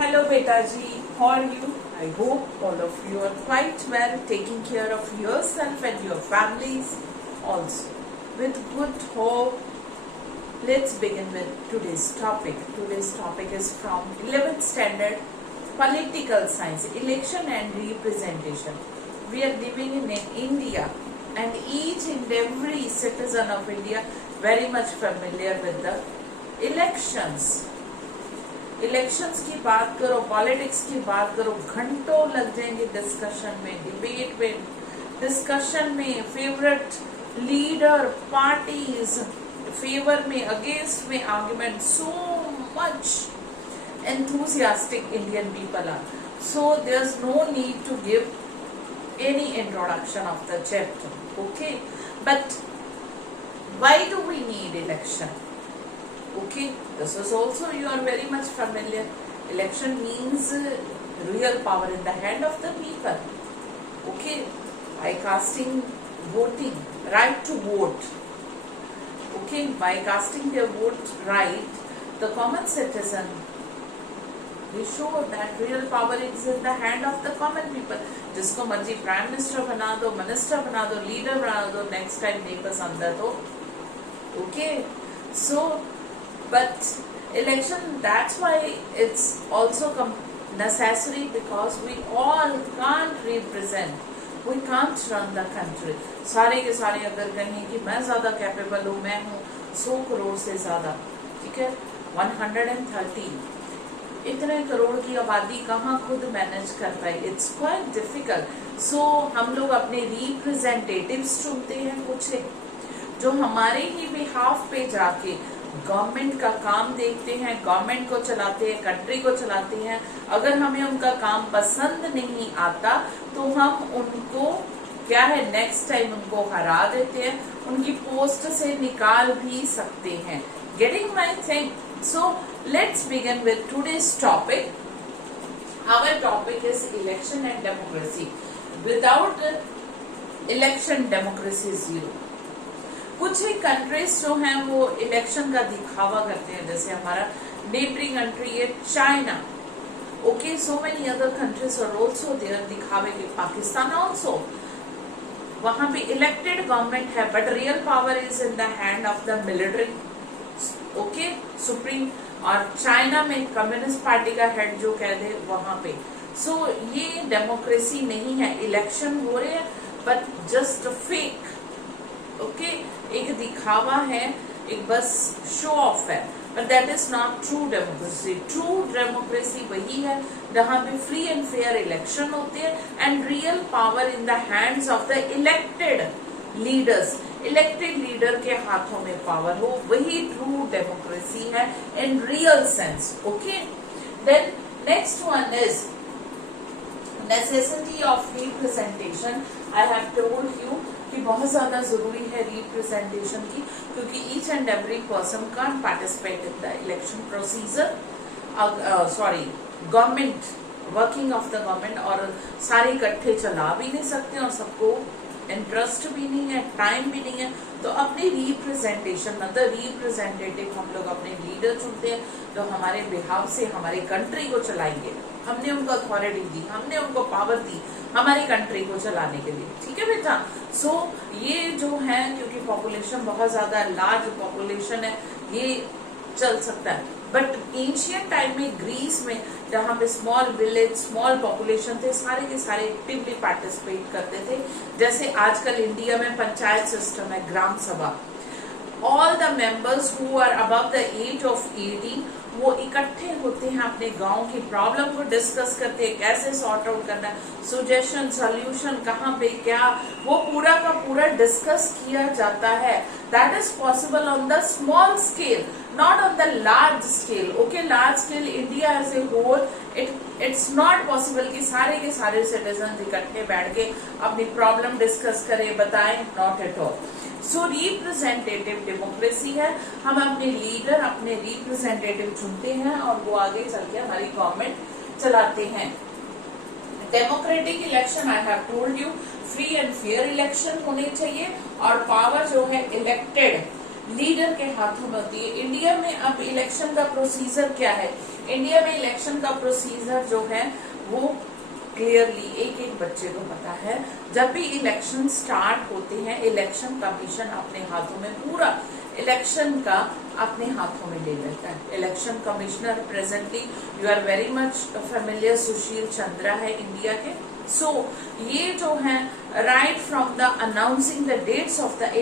Hello Betaji, how are you? I hope all of you are quite well, taking care of yourself and your families also. With good hope, let's begin with today's topic. Today's topic is from 11th standard political science, election and representation. We are living in India and each and every citizen of India very much familiar with the elections. Elections की बात करो, politics की बात करो, घंटों लग जाएंगे discussion में, डिबेट में, डिस्कशन में, फेवरेट लीडर, पार्टीज, फेवर में, अगेंस्ट में argument, so much enthusiastic Indian people are. So there's no need to give any introduction of the chapter. Okay, but why do we need election? Okay, this is also you are very much familiar. Election means real power in the hand of the people. Okay, by casting, voting, right to vote. Okay, by casting their vote right, the common citizen, we show that real power is in the hand of the common people. जिसको मर्जी prime minister बना दो, minister बना दो, leader बना दो, next time नहीं पसंद है तो. Okay, so but election, that's why it's also necessary, because we all can't represent, we can't run the country. सारे के सारे अगर कहें कि मैं ज्यादा कैपेबल हूँ, मैं हूँ 100 करोड़ से ज्यादा, ठीक है, 130, इतने करोड़ की आबादी कहाँ खुद मैनेज कर पाए? It's quite difficult. सो हम लोग अपने रिप्रेजेंटेटिव्स चुनते हैं कुछ जो हमारे ही बिहाफ पे जाके गवर्नमेंट का काम देखते हैं, गवर्नमेंट को चलाते हैं, कंट्री को चलाते हैं. अगर हमें उनका काम पसंद नहीं आता तो हम उनको क्या है, नेक्स्ट टाइम उनको हरा देते हैं, उनकी पोस्ट से निकाल भी सकते हैं. Getting my thing? So let's begin with today's topic. Our topic is election and democracy. Without election democracy is zero. कुछ ही कंट्रीज जो हैं वो इलेक्शन का दिखावा करते हैं, जैसे हमारा नेबरिंग कंट्री है China. Okay, so many other countries are also there दिखावे के. पाकिस्तान आल्सो, वहां पे इलेक्टेड गवर्नमेंट है but real power is in the hand of the military. Okay, supreme. और चाइना में कम्युनिस्ट पार्टी का हेड जो कह दे वहां पे. सो ये डेमोक्रेसी नहीं है. इलेक्शन हो रहे हैं बट जस्ट फेक. ओके, एक दिखावा है, एक बस शो ऑफ है, but that is not true democracy. True democracy वही है जहां पे फ्री एंड फेयर इलेक्शन होते हैं and real power in the hands of the elected leaders. Elected leader के हाथों में पावर हो, वही ट्रू डेमोक्रेसी है in real sense. Okay, then next one is necessity of representation. I have told you कि बहुत ज्यादा जरूरी है रिप्रेजेंटेशन की, क्योंकि each and every person can participate in the election procedure. Government, working of the government, और सारे इकट्ठे चला भी नहीं सकते और सबको इंटरेस्ट भी नहीं है, टाइम भी नहीं है. तो अपनी रिप्रेजेंटेशन, मतलब रिप्रेजेंटेटिव, हम लोग अपने लीडर चुनते हैं जो हमारे बिहाव से हमारी कंट्री को चलाएंगे. हमने उनको अथॉरिटी दी, हमने उनको पावर दी हमारी कंट्री को चलाने के लिए. ठीक है बेटा? सो ये जो है, क्योंकि पॉपुलेशन बहुत ज्यादा लार्ज पॉपुलेशन है, ये चल सकता है. बट एंशियंट टाइम में ग्रीस में, जहां पे स्मॉल विलेज, स्मॉल पॉपुलेशन थे, सारे के सारे एक्टिवली पार्टिसिपेट करते थे. जैसे आजकल इंडिया में पंचायत सिस्टम है, Gram Sabha. All the members who are above the age of 18, वो इकट्ठे होते हैं, अपने गांव की प्रॉब्लम को डिस्कस करते हैं, कैसे सॉर्ट आउट करना है, सुजेशन, सोल्यूशन, कहाँ पे क्या, वो पूरा का पूरा डिस्कस किया जाता है. That is possible on the small scale, not on the large scale. Okay, large scale India as a whole, it's not possible कि सारे के सारे citizens इकट्ठे बैठ के अपनी प्रॉब्लम डिस्कस करें, बताएं. Not at all. So representative democracy है, हम अपने लीडर, अपने रिप्रेजेंटेटिव चुनते हैं और वो आगे चल के हमारी गवर्नमेंट चलाते हैं. Democratic election, I have told you, free and fair election होने चाहिए और पावर जो है इलेक्टेड लीडर के हाथों में होती है। इंडिया में अब इलेक्शन का प्रोसीजर क्या है? इंडिया में इलेक्शन का प्रोसीजर जो है वो क्लियरली एक एक बच्चे को पता है। जब भी इलेक्शन स्टार्ट होते हैं, इलेक्शन कमीशन अपने हाथों में पूरा इलेक्शन का अपने हाथों में ले लेता है। Election commissioner presently you are very much familiar, Sushil Chandra है इंडिया के। सो ये जो है right from the announcing the dates of the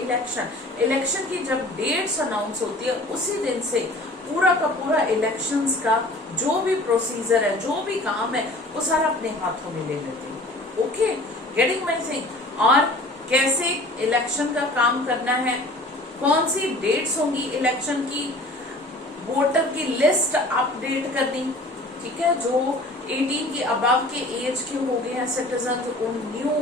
election की जब डेट्स अनाउंस होती है उसी दिन से पूरा का पूरा इलेक्शंस का जो भी प्रोसीजर है, जो भी काम है, वो सारा अपने हाथों में ले लेते हैं। Okay, getting my thing. और कैसे इलेक्शन का काम करना है, कौन सी डेट्स होंगी इलेक्शन की, वोटर की लिस्ट अपडेट करनी, ठीक है, जो 18 के अबव के एज के हो गए हैं सिटीजन, उन न्यू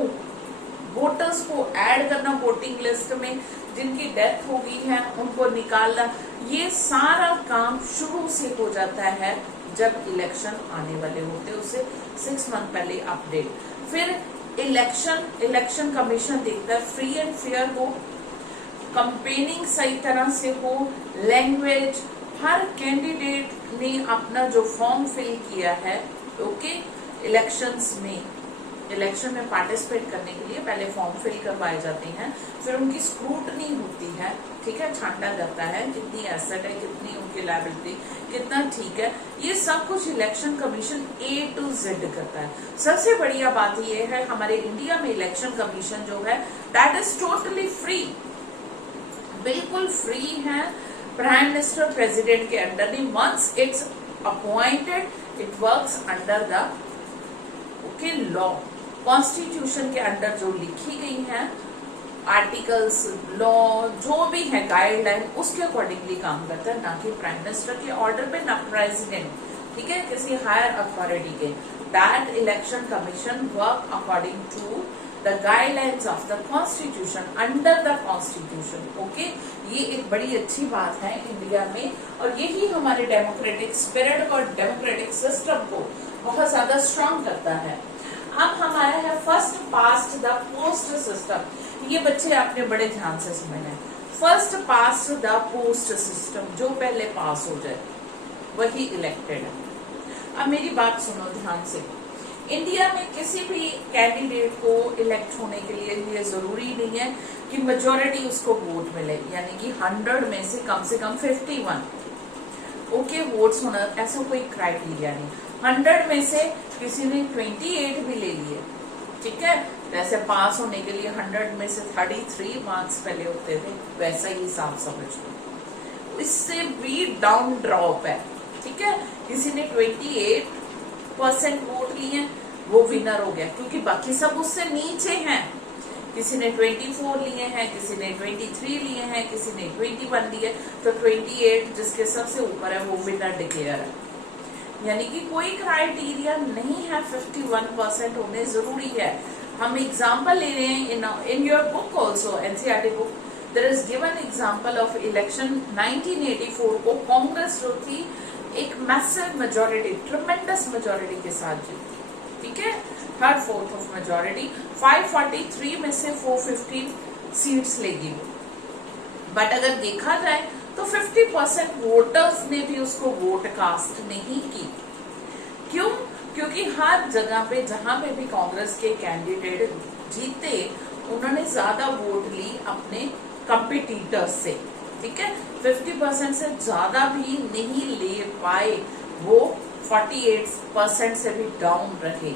वोटर्स को ऐड करना वोटिंग लिस्ट में, जिनकी डेथ हो गई है उनको निकालना। ये सारा काम शुरू से हो जाता है जब इलेक्शन आने वाले होते हैं, उससे 6 मंथ पहले अपडेट। फिर इलेक्शन कमीशन देखता है फ्री एंड फेयर हो, कंपेनिंग सही तरह से हो, लैंग्वेज, हर कैंडिडेट ने अपना जो फॉर्म फिल किया है, ओके, इलेक्शन में पार्टिसिपेट करने के लिए पहले फॉर्म फिल करवाए जाते हैं, फिर उनकी स्क्रूटनी होती है, ठीक है, छांटा जाता है कितनी एसेट है, कितनी उनकी लायबिलिटी, कितना ठीक है, ये सब कुछ election commission A to Z करता है। सबसे बढ़िया बात ये है हमारे इंडिया में इलेक्शन कमीशन जो है दैट इज टोटली फ्री, बिल्कुल फ्री है, प्राइम मिनिस्टर प्रेसिडेंट के अंडर नहीं। Once it's appointed it works under the okay law, constitution के अंडर जो लिखी गई है आर्टिकल्स, लॉ जो भी है, गाइडलाइन, उसके अकॉर्डिंगली काम करता है, ना कि प्राइम मिनिस्टर के ऑर्डर पे, ना प्रेसिडेंट, ठीक है, किसी हायर अथॉरिटी के। That election commission work according to the guidelines of the constitution, under the constitution. Okay, ये एक बड़ी अच्छी बात है इंडिया में, और यही हमारे डेमोक्रेटिक स्पिरिट और डेमोक्रेटिक सिस्टम को बहुत ज्यादा स्ट्रांग करता है। अब हमारा है first past the post system. ये बच्चे आपने बड़े ध्यान से समझना है। First past the post system, जो पहले पास हो जाए वही इलेक्टेड है। अब मेरी बात सुनो ध्यान से। इंडिया में किसी भी कैंडिडेट को इलेक्ट होने के लिए ये जरूरी नहीं है कि मेजोरिटी उसको वोट मिले, यानी कि 100 में से कम 51 ओके वोट्स होना, ऐसा कोई क्राइटेरिया नहीं। 100 में से किसी ने 28 भी ले लिए, ठीक है, जैसे पास होने के लिए 100 में से 33 मार्क्स पहले होते थे, वैसा ही हिसाब समझ लो। इससे भी डाउन ड्रॉप है, ठीक है, किसी ने 28% वोट लिए, वो विनर हो गया, क्योंकि बाकी सब उससे नीचे हैं। किसी ने 24 लिए हैं, किसी ने 23 लिए हैं, किसी ने 21 लिए, तो 28 जिसके सबसे ऊपर है वो विनर डिक्लेयर है। यानी कि कोई क्राइटेरिया नहीं है 51% होने जरूरी है। हम एग्जाम्पल ले रहे हैं in your book also, NCERT book, there is given example of election 1984 को कांग्रेस जो थी एक मैसिव मेजोरिटी, ट्रिमेंडस मेजोरिटी के साथ जीती, ठीक है, 3/4 ऑफ मेजोरिटी, 543 में से 415 सीट्स लेगी। बट अगर देखा जाए तो 50% वोटर्स ने भी उसको वोट कास्ट नहीं की। क्यों? क्योंकि हर जगह पे जहां पे भी कांग्रेस के कैंडिडेट जीते, उन्होंने ज्यादा वोट ली अपने कंपिटिटर्स से, ठीक है, 50% से ज्यादा भी नहीं ले पाए, वो 48% से भी डाउन रहे।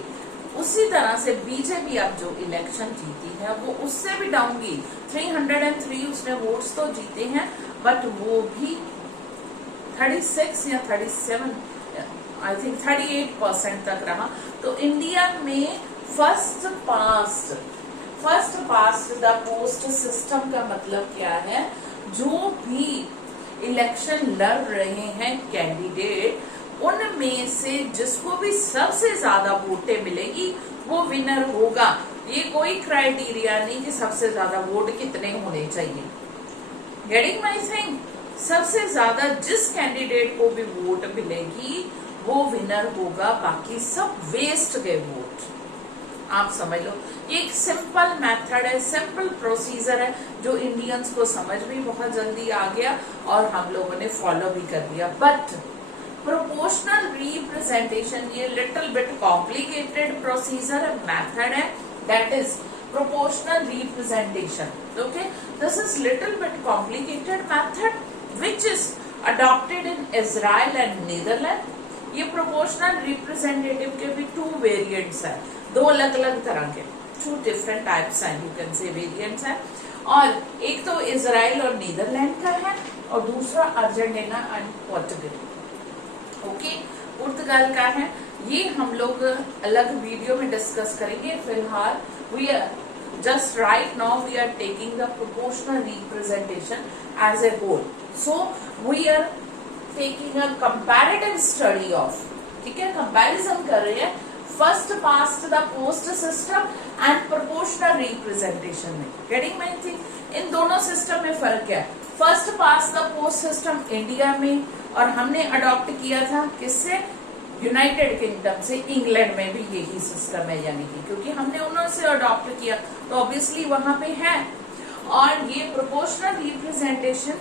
उसी तरह से बीजेपी अब जो इलेक्शन जीती है वो उससे भी डाउन गई, 303 उसने वोट्स तो जीते हैं, बट वो भी 36 या 37 आई थिंक 38% तक रहा। तो इंडिया में first past the post system का मतलब क्या है? जो भी इलेक्शन लड़ रहे हैं कैंडिडेट, उनमें से जिसको भी सबसे ज्यादा वोटें मिलेगी वो विनर होगा। ये कोई क्राइटेरिया नहीं कि सबसे ज्यादा वोट कितने होने चाहिए। Getting my thing? सबसे ज्यादा जिस कैंडिडेट को भी वोट मिलेगी वो विनर होगा, बाकी सब वेस्ट गए वोट। आप समझ लो। ये एक सिंपल मेथड है, सिंपल प्रोसीजर है, जो इंडियंस को समझ भी बहुत जल्दी आ गया और हम लोगों ने फॉलो भी कर लिया। बट प्रोपोर्शनल रिप्रेजेंटेशन ये लिटिल बिट कॉम्प्लिकेटेड प्रोसीजर है, मेथड है, that is proportional representation. Okay, this is little bit complicated method which is adopted in Israel and Netherlands. ये proportional representative के भी 2 variants है, 2 अलग अलग तरह के 2 different types हैं, you can say variants हैं। और एक तो इजराइल और नीदरलैंड का है और दूसरा अर्जेंटीना एंड पोर्टुगल। ओके, पुर्तगाल का है। ये हम लोग अलग वीडियो में डिस्कस करेंगे। फिलहाल we are just right now we are taking the proportional representation as a whole, so we are taking a comparative study of, ठीक है, कंपैरिजन कर रहे हैं first past the post system and proportional representation में। Getting my thing? इन दोनों system में फर्क क्या है? First past the post system India में, और हमने अडॉप्ट किया था किससे? यूनाइटेड किंगडम से। इंग्लैंड में भी यही सिस्टम है, यानी कि क्योंकि हमने उन्होंने अडॉप्ट किया तो ऑब्वियसली वहां पे है। और ये प्रोपोर्शनल रिप्रेजेंटेशन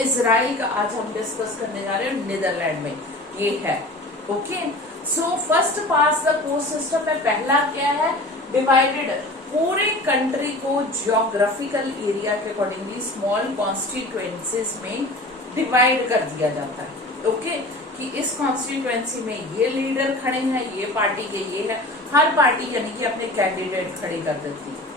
इजराइल का आज हम डिस्कस करने जा रहे हैं, नीदरलैंड में ये है। Okay, so first past the post system में पहला क्या है? डिवाइडेड, पूरे कंट्री को जियोग्राफिकल एरिया के अकॉर्डिंगली स्मॉल कॉन्स्टिट्यूएंसीज में डिवाइड कर दिया जाता है। ओके, कि इस कॉन्स्टिट्यूएंसी में ये लीडर खड़े हैं, ये पार्टी के ये है, हर पार्टी यानी कि अपने कैंडिडेट खड़े कर देती है।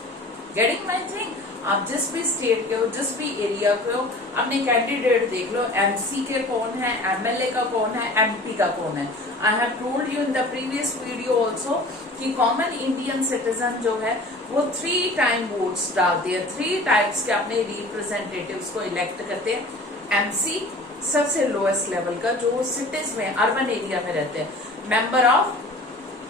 Getting my thing? आप जिस भी स्टेट के हो, जिस भी एरिया के हो, अपने कैंडिडेट देख लो, एमसी के कौन है, एमएलए का कौन है, एमपी का कौन है। आई have told you in the previous video also कि कॉमन इंडियन सिटीजन जो है वो 3 टाइम वोट्स डालते हैं, 3 टाइप्स के अपने रिप्रेजेंटेटिव्स को इलेक्ट करते हैं। एमसी सबसे लोएस्ट लेवल का, जो सिटीज में अर्बन एरिया में रहते हैं। मेंबर ऑफ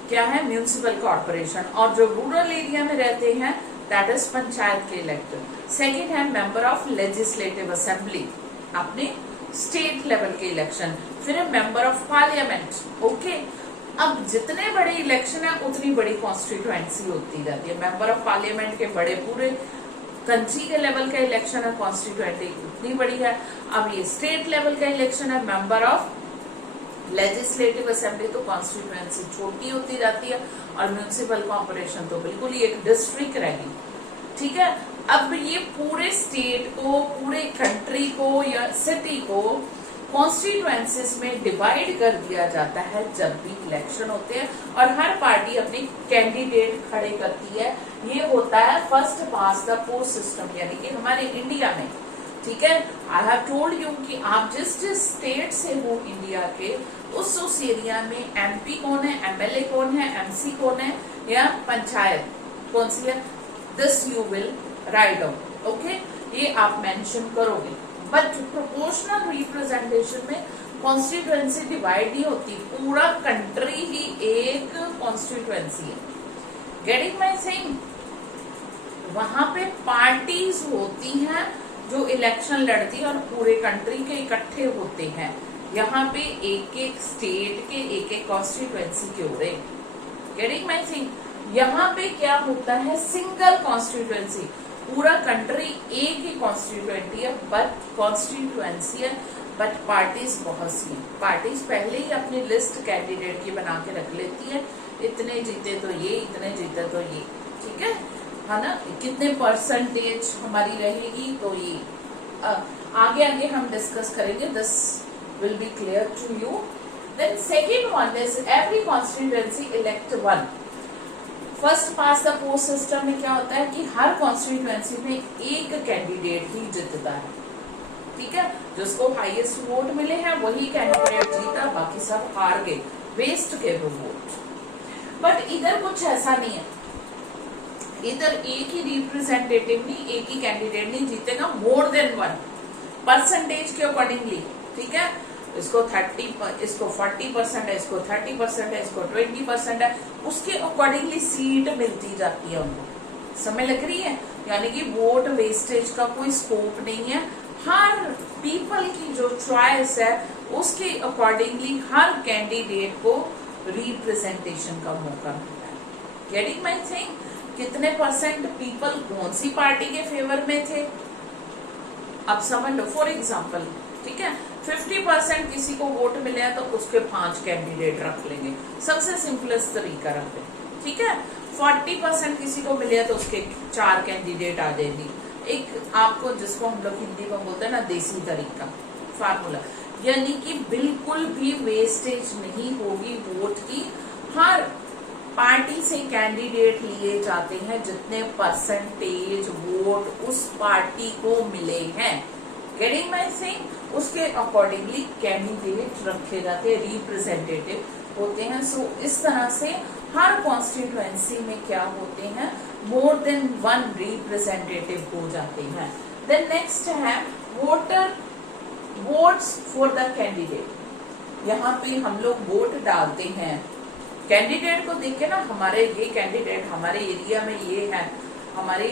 क्या है? Municipal corporation. और जो रूरल एरिया में रहते हैं दैट इज पंचायत के इलेक्टेड। सेकेंड है मेंबर ऑफ लेजिस्लेटिव असेंबली, अपने स्टेट लेवल के इलेक्शन। फिर है मेंबर ऑफ पार्लियामेंट। ओके, अब जितने बड़े इलेक्शन है उतनी बड़ी कॉन्स्टिट्यूएंसी होती जाती है। मेंबर ऑफ पार्लियामेंट के बड़े पूरे कंट्री के लेवल का इलेक्शन है, कॉन्स्टिट्यूएंसी उतनी बड़ी है। अब ये स्टेट लेवल का इलेक्शन है, मेंबर ऑफ लेजिस्लेटिव असेंबली, तो कॉन्स्टिट्यूएंसी छोटी होती जाती है। और म्यूनिसिपल कॉर्पोरेशन तो बिल्कुल ही एक डिस्ट्रिक्ट रहेगी। ठीक है, अब ये पूरे स्टेट को, पूरे कंट्री को या सिटी को कॉन्स्टिट्यूएंसीज में डिवाइड कर दिया जाता है जब भी इलेक्शन होते हैं, और हर पार्टी अपने कैंडिडेट खड़े करती है। ये होता है first past the post system, यानी कि हमारे इंडिया में। ठीक है, आई हैव टोल्ड यू कि आप जिस जिस स्टेट से हो इंडिया के, उस एरिया में एमपी कौन है, एमएलए कौन है, एमसी कौन है, या पंचायत कौन सी है, this you will write down. Okay, ये आप मेंशन करोगे। बट प्रोपोर्शनल रिप्रेजेंटेशन में कॉन्स्टिट्यूएंसी डिवाइड नहीं होती, पूरा कंट्री ही एक कॉन्स्टिट्यूएंसी है। Getting my saying? वहां पे पार्टीज होती हैं जो इलेक्शन लड़ती है और पूरे कंट्री के इकट्ठे होते हैं। यहाँ पे एक एक स्टेट के एक एक कॉन्स्टिट्यूएंसी के हो रहे। Getting my saying? यहाँ पे क्या होता है? सिंगल कॉन्स्टिट्यूएंसी, पूरा कंट्री एक ही कॉन्स्टिट्यूएंसी है, बट कॉन्स्टिट्यूएंसी है, बट पार्टीज बहुत सी। पार्टीज पहले ही अपनी लिस्ट कैंडिडेट की बना के रख लेती है, इतने जीते तो ये, इतने जीते तो ये। ठीक है ना, कितने परसेंटेज हमारी रहेगी, तो ये आगे आगे हम डिस्कस करेंगे। This will be clear to you. Then second one is every constituency elect one. First past the post system में क्या होता है कि हर कॉन्स्टिट्यूएंसी में एक कैंडिडेट ही जीतता है। ठीक है, जिसको हाईएस्ट वोट मिले हैं वही कैंडिडेट जीता, बाकी सब हार गए, वेस्ट के वो वोट। बट इधर कुछ ऐसा नहीं है, इधर एक ही रिप्रेजेंटेटिव नहीं, एक ही कैंडिडेट नहीं जीतेगा, मोर देन वन परसेंटेज के अकॉर्डिंगली। ठीक है, इसको 30, इसको 40% है, इसको 30% है, इसको 20% है, उसके अकॉर्डिंगली सीट मिलती जाती है उनको। समझ लग रही है? यानी कि वोट वेस्टेज का कोई स्कोप नहीं है। हर पीपल की जो चॉइस है उसके अकॉर्डिंगली हर कैंडिडेट को रिप्रेजेंटेशन का मौका मिलता है। Getting my thing? कितने परसेंट पीपल कौन सी पार्टी के फेवर में थे, अब समझ लो। फॉर एग्जाम्पल, ठीक है, 50% किसी को वोट मिले हैं तो उसके 5 कैंडिडेट रख लेंगे, सबसे सिंपलेस्ट तरीका रख लें, ठीक है। 40% किसी को मिले हैं तो उसके 4 कैंडिडेट आ जाएंगे। एक आपको जिसको हम लोग हिंदी में बोलते हैं ना देसी तरीका, फार्मूला, यानी कि बिल्कुल भी वेस्टेज नहीं होगी वोट की। हर पार्टी से कैंडिडेट लिए जाते हैं जितने परसेंटेज वोट उस पार्टी को मिले हैं, गेटिंग माय सेइंग, उसके अकॉर्डिंगली कैंडिडेट रखे जाते हैं, रिप्रेजेंटेटिव होते हैं। सो इस तरह से हर कॉन्स्टिट्यूएंसी में क्या होते हैं, मोर देन 1 रिप्रेजेंटेटिव हो जाते हैं। देन नेक्स्ट है voter votes for the candidate. यहाँ पे हम लोग वोट डालते हैं कैंडिडेट को देख के ना, हमारे ये कैंडिडेट हमारे एरिया में ये है, हमारे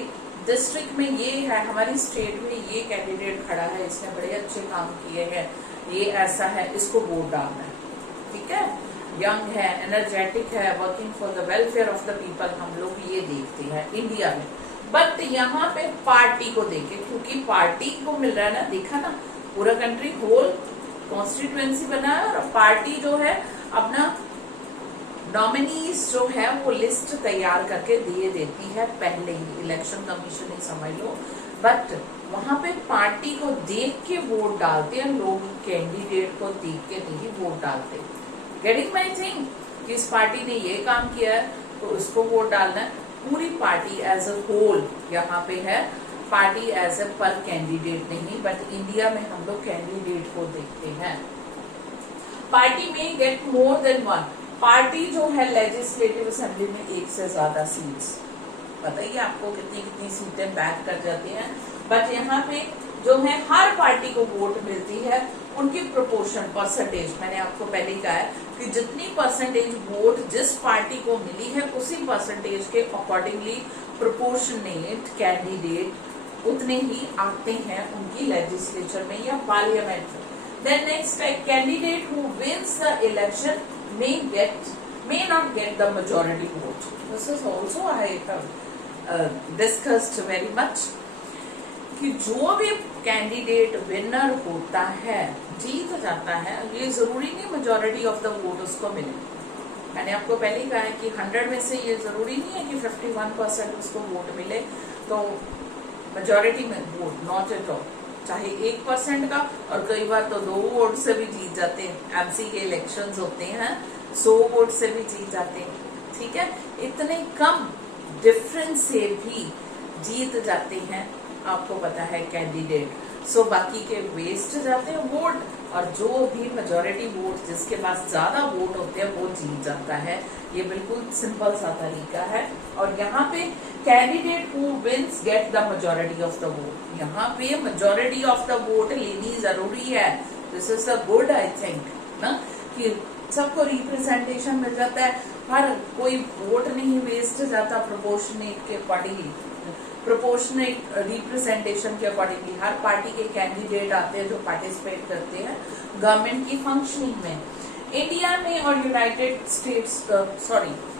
डिस्ट्रिक्ट में ये है, हमारी स्टेट में ये कैंडिडेट खड़ा है, इसने बड़े अच्छे काम किए हैं, ये ऐसा है, इसको वोट डालना है, ठीक है। यंग है, एनर्जेटिक है, working for the welfare of the people, हम लोग ये देखते हैं इंडिया में। बट यहाँ पे पार्टी को देखे, क्योंकि पार्टी को मिल रहा है ना, देखा ना, पूरा कंट्री होल कॉन्स्टिट्यूएंसी बना है और पार्टी जो है अपना नॉमिनीज जो है वो लिस्ट तैयार करके दिए देती है पहले ही, इलेक्शन कमीशन ही समझ लो। बट वहां पे पार्टी को देख के वोट डालते हैं लोग, कैंडिडेट को देख के नहीं वोट डालते। Getting my thing? कि इस पार्टी ने ये काम किया है तो इसको वोट डालना है। पूरी पार्टी एज अ होल यहाँ पे है, पार्टी एज ए पर कैंडिडेट नहीं। बट इंडिया में हम लोग कैंडिडेट को देखते हैं। पार्टी में गेट मोर देन 1, पार्टी जो है लेजिस्लेटिव असेंबली में 1 से ज्यादा सीट्स, बताइए आपको कितनी कितनी सीटें बैक कर जाती हैं। बट यहाँ पे जो है हर पार्टी को वोट मिलती है, उनकी प्रोपोर्शन परसेंटेज, मैंने आपको पहले ही कहा है कि जितनी परसेंटेज वोट जिस पार्टी को मिली है उसी परसेंटेज के अकॉर्डिंगली प्रोपोर्शनेट कैंडिडेट उतने ही आते हैं उनकी लेजिस्लेचर में या पार्लियामेंट में। देन नेक्स्ट है candidate who wins the election may not get the majority vote. This is also I have discussed very much कि जो भी कैंडिडेट विनर होता है, जीत जाता है, ये जरूरी नहीं मेजोरिटी ऑफ द वोट उसको मिले। मैंने आपको पहले ही कहा है कि 100 में से ये जरूरी नहीं है कि 51% उसको वोट मिले तो मेजोरिटी में वोट, नॉट एट ऑल। चाहे 1% का, और कई बार तो 2 वोट से भी जीत जाते हैं। एमसी के इलेक्शंस होते हैं 100 वोट से भी जीत जाते हैं, ठीक है। इतने कम डिफरेंस से भी जीत जाते हैं, आपको पता है कैंडिडेट। सो बाकी के वेस्ट जाते हैं वोट, और जो भी मेजोरिटी वोट जिसके पास ज्यादा वोट होते हैं वो जीत जाता है। ये बिल्कुल सिंपल सा तरीका है। और यहाँ पे candidate who wins get the majority of the vote, यहाँ पे मेजोरिटी ऑफ द वोट लेनी जरूरी है। This is the good I think ना, कि सबको रिप्रेजेंटेशन मिल जाता है, हर कोई वोट नहीं वेस्ट जाता, प्रोपोर्शनेट के अकॉर्डिंगली, प्रोपोर्शनेट रिप्रेजेंटेशन के अकॉर्डिंगली हर पार्टी के कैंडिडेट आते हैं जो पार्टिसिपेट करते हैं गवर्नमेंट की फंक्शनिंग में। इंडिया में और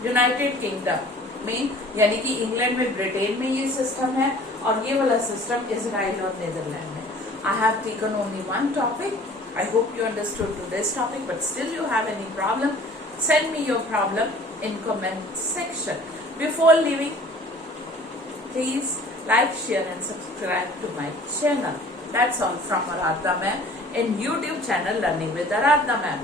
यूनाइटेड किंगडम में, यानी कि इंग्लैंड में, ब्रिटेन में ये सिस्टम है, और ये वाला सिस्टम इजराइल और नीदरलैंड में। I have taken only 1 topic. I hope you understood today's topic, but still you have any problem, send me your problem in comment section. Before leaving, please like, share and subscribe to my channel. That's all from Aradhna Ma'am in YouTube channel Learning with Aradhna Ma'am.